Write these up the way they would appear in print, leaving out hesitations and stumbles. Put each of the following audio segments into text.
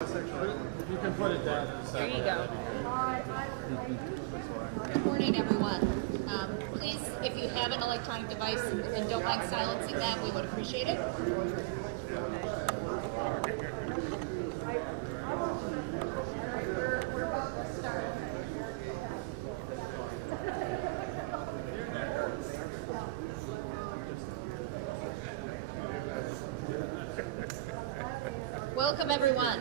If you can put it down. There you go. Good morning, everyone. Please, if you have an electronic device and don't mind silencing that, we would appreciate it. Welcome, everyone.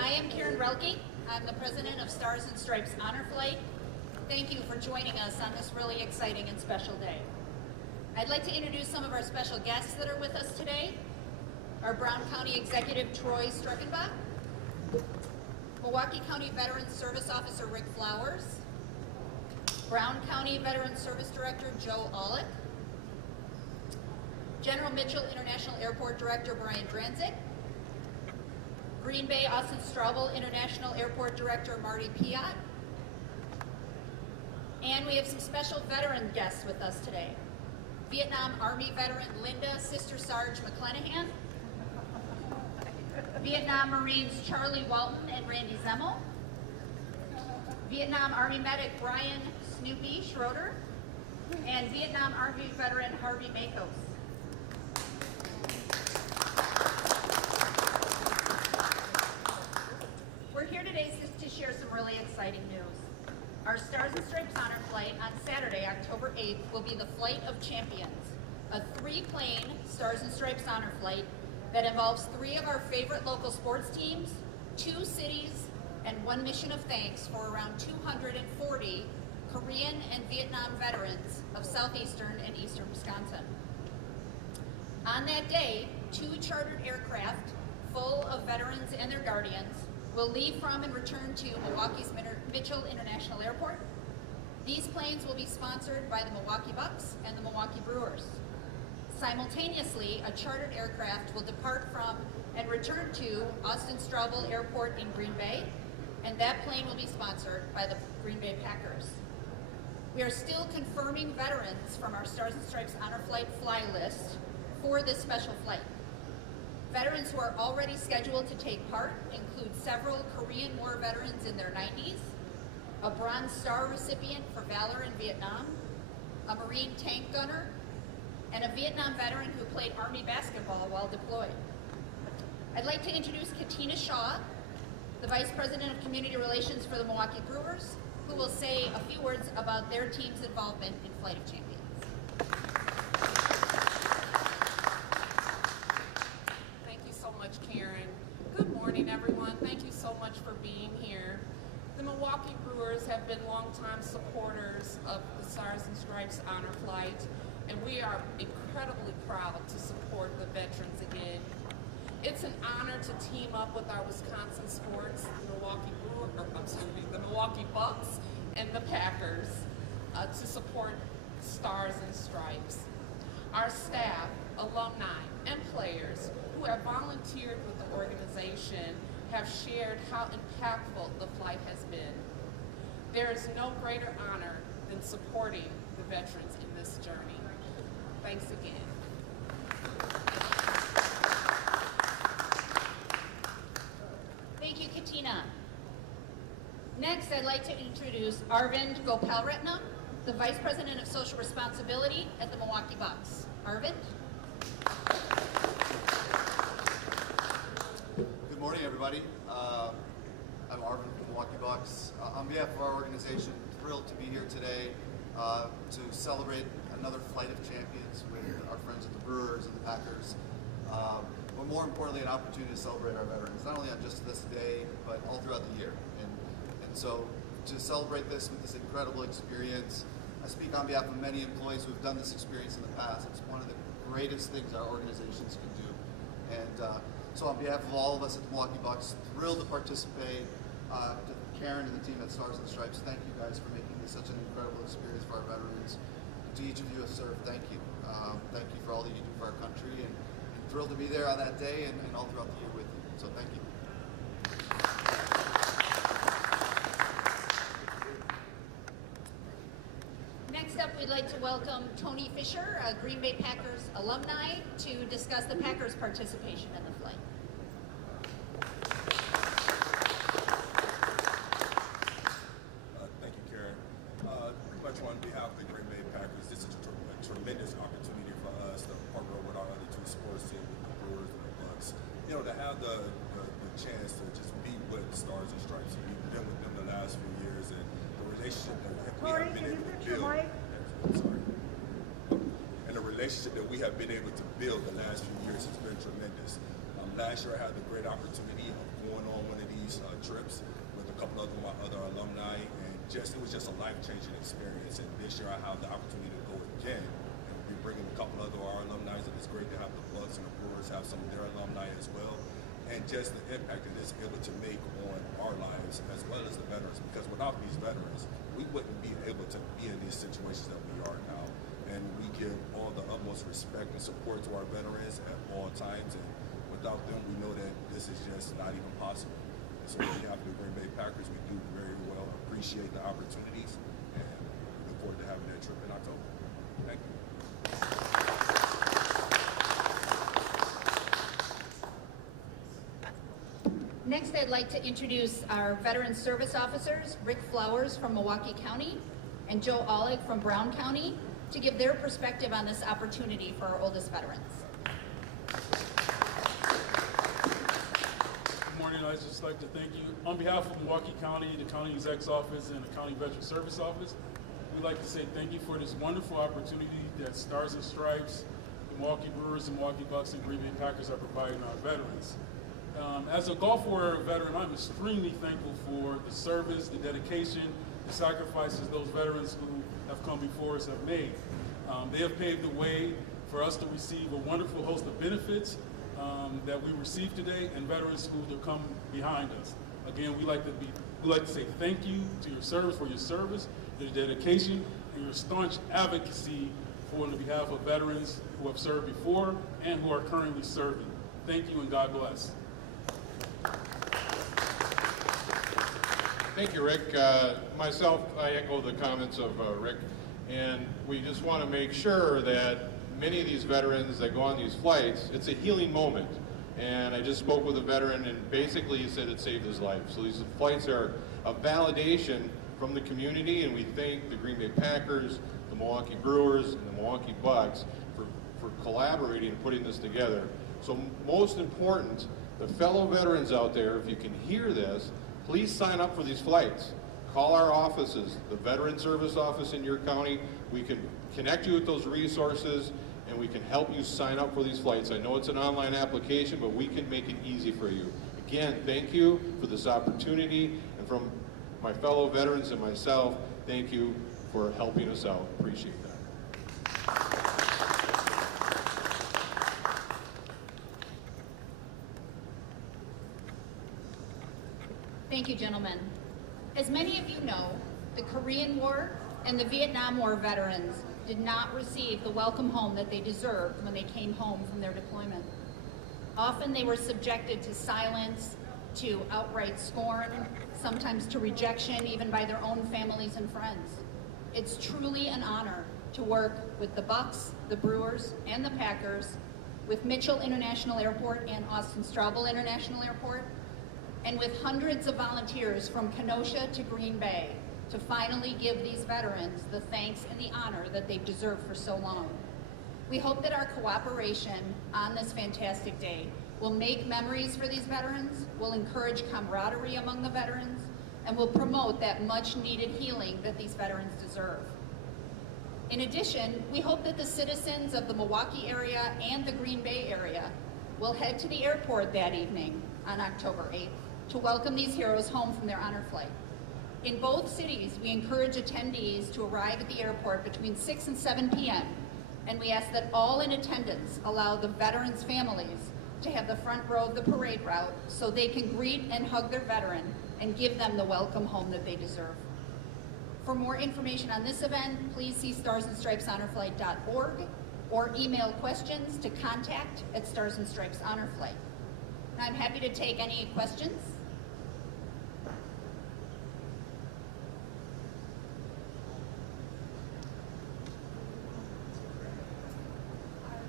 I am Karen Relke. I'm the president of Stars and Stripes Honor Flight. Thank you for joining us on this really exciting and special day. I'd like to introduce some of our special guests that are with us today. Our Brown County Executive Troy Struckenbach, Milwaukee County Veterans Service Officer Rick Flowers, Brown County Veterans Service Director Joe Aulick, General Mitchell International Airport Director Brian Dranzik, Green Bay Austin Straubel International Airport Director Marty Piat, and we have some special veteran guests with us today. Vietnam Army veteran Linda Sister Sarge McClenahan, Vietnam Marines Charlie Walton and Randy Zemmel, Vietnam Army medic Brian Snoopy Schroeder, and Vietnam Army veteran Harvey Makos. We're here today to share some really exciting news. Our Stars and Stripes Honor Flight on Saturday, October 8th, will be the Flight of Champions, a 3-plane Stars and Stripes Honor Flight that involves 3 of our favorite local sports teams, 2 cities, and 1 mission of thanks for around 240 Korean and Vietnam veterans of southeastern and eastern Wisconsin. On that day, 2 chartered aircraft full of veterans and their guardians will leave from and return to Milwaukee's Mitchell International Airport. These planes will be sponsored by the Milwaukee Bucks and the Milwaukee Brewers. Simultaneously, a chartered aircraft will depart from and return to Austin Straubel Airport in Green Bay, and that plane will be sponsored by the Green Bay Packers. We are still confirming veterans from our Stars and Stripes Honor Flight fly list for this special flight. Veterans who are already scheduled to take part include several Korean War veterans in their 90s, a Bronze Star recipient for valor in Vietnam, a Marine tank gunner, and a Vietnam veteran who played Army basketball while deployed. I'd like to introduce Katina Shaw, the Vice President of Community Relations for the Milwaukee Brewers, who will say a few words about their team's involvement in Flight of Champions. Karen. Good morning, everyone. Thank you so much for being here. The Milwaukee Brewers have been longtime supporters of the Stars and Stripes Honor Flight, and we are incredibly proud to support the veterans again. It's an honor to team up with our Wisconsin sports, the Milwaukee Bucks and the Packers, to support Stars and Stripes. Our staff, alumni, and players who have volunteered with the organization have shared how impactful the flight has been. There is no greater honor than supporting the veterans in this journey. Thanks again. Thank you, Katina. Next, I'd like to introduce Arvind Gopalratnam, the Vice President of Social Responsibility at the Milwaukee Bucks. Arvind? Good morning, everybody. I'm Arvind from the Milwaukee Bucks. On behalf of our organization, thrilled to be here today to celebrate another Flight of Champions with our friends at the Brewers and the Packers. But more importantly, an opportunity to celebrate our veterans, not only on just this day, but all throughout the year. And so to celebrate this with this incredible experience, I speak on behalf of many employees who have done this experience in the past. It's one of the greatest things our organizations can do. And so on behalf of all of us at the Milwaukee Bucks, thrilled to participate. To Karen and the team at Stars and Stripes, thank you guys for making this such an incredible experience for our veterans. To each of you who have served, thank you. Thank you for all that you do for our country, and thrilled to be there on that day and all throughout the year with you. So thank you. Next up, we'd like to welcome Tony Fisher, a Green Bay Packers alumni, to discuss the Packers' participation in the flight. chance to just be with Stars and Stripes. We've been with them the last few years, and the relationship that we have been able to build. I'm sorry. And the relationship that we have been able to build the last few years has been tremendous. Last year I had the great opportunity of going on one of these trips with a couple of my other alumni, and it was just a life-changing experience. And this year I have the opportunity to go again, and we'll be bringing a couple of our alumni, and it's great to have the Bucks and the Brewers have some of their alumni as well, and just the impact that it's able to make on our lives as well as the veterans, because without these veterans we wouldn't be able to be in these situations that we are now. And we give all the utmost respect and support to our veterans at all times, and without them, we know that this is just not even possible. So on behalf of the Green Bay Packers, we do very well appreciate the opportunities and look forward to having that trip in October. Thank you. Next, I'd like to introduce our Veteran Service Officers, Rick Flowers from Milwaukee County and Joe Oleg from Brown County, to give their perspective on this opportunity for our oldest veterans. I'd just like to thank you. On behalf of Milwaukee County, the County Exec's Office, and the County Veteran Service Office, we'd like to say thank you for this wonderful opportunity that Stars and Stripes, the Milwaukee Brewers, the Milwaukee Bucks, and Green Bay Packers are providing our veterans. As a Gulf War veteran, I'm extremely thankful for the service, the dedication, the sacrifices those veterans who have come before us have made. They have paved the way for us to receive a wonderful host of benefits that we receive today, and veterans who will come behind us. Again, we like to say thank you to your service for your service, your dedication, and your staunch advocacy on behalf of veterans who have served before and who are currently serving. Thank you, and God bless. Thank you, Rick. Myself, I echo the comments of Rick, and we just want to make sure that many of these veterans that go on these flights, it's a healing moment. And I just spoke with a veteran, and basically he said it saved his life. So these flights are a validation from the community, and we thank the Green Bay Packers, the Milwaukee Brewers, and the Milwaukee Bucks for collaborating and putting this together. So most important, the fellow veterans out there, if you can hear this, please sign up for these flights. Call our offices, the Veteran Service Office in your county. We can connect you with those resources, and we can help you sign up for these flights. I know it's an online application, but we can make it easy for you. Again, thank you for this opportunity, and from my fellow veterans and myself, thank you for helping us out. Appreciate that. Thank you, gentlemen. As many of you know, the Korean War and the Vietnam War veterans did not receive the welcome home that they deserved when they came home from their deployment. Often they were subjected to silence, to outright scorn, sometimes to rejection, even by their own families and friends. It's truly an honor to work with the Bucks, the Brewers, and the Packers, with Mitchell International Airport and Austin Straubel International Airport, and with hundreds of volunteers from Kenosha to Green Bay, to finally give these veterans the thanks and the honor that they've deserved for so long. We hope that our cooperation on this fantastic day will make memories for these veterans, will encourage camaraderie among the veterans, and will promote that much needed healing that these veterans deserve. In addition, we hope that the citizens of the Milwaukee area and the Green Bay area will head to the airport that evening on October 8th to welcome these heroes home from their honor flight. In both cities, we encourage attendees to arrive at the airport between 6 and 7 p.m., and we ask that all in attendance allow the veterans' families to have the front row of the parade route so they can greet and hug their veteran and give them the welcome home that they deserve. For more information on this event, please see starsandstripeshonorflight.org or email questions to contact@starsandstripeshonorflight. Now, I'm happy to take any questions.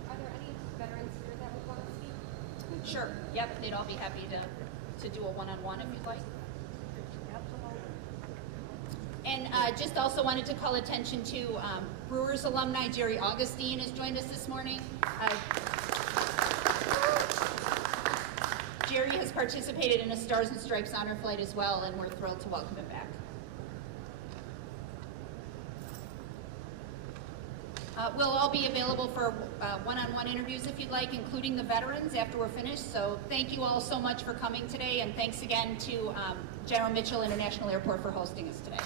Are there any veterans here that would want to speak? Sure. Yep, they'd all be happy to do a one-on-one if you'd like. And just also wanted to call attention to Brewers alumni Jerry Augustine has joined us this morning. Jerry has participated in a Stars and Stripes honor flight as well, and we're thrilled to welcome him back. We'll all be available for one-on-one interviews if you'd like, including the veterans after we're finished. So thank you all so much for coming today, and thanks again to General Mitchell International Airport for hosting us today.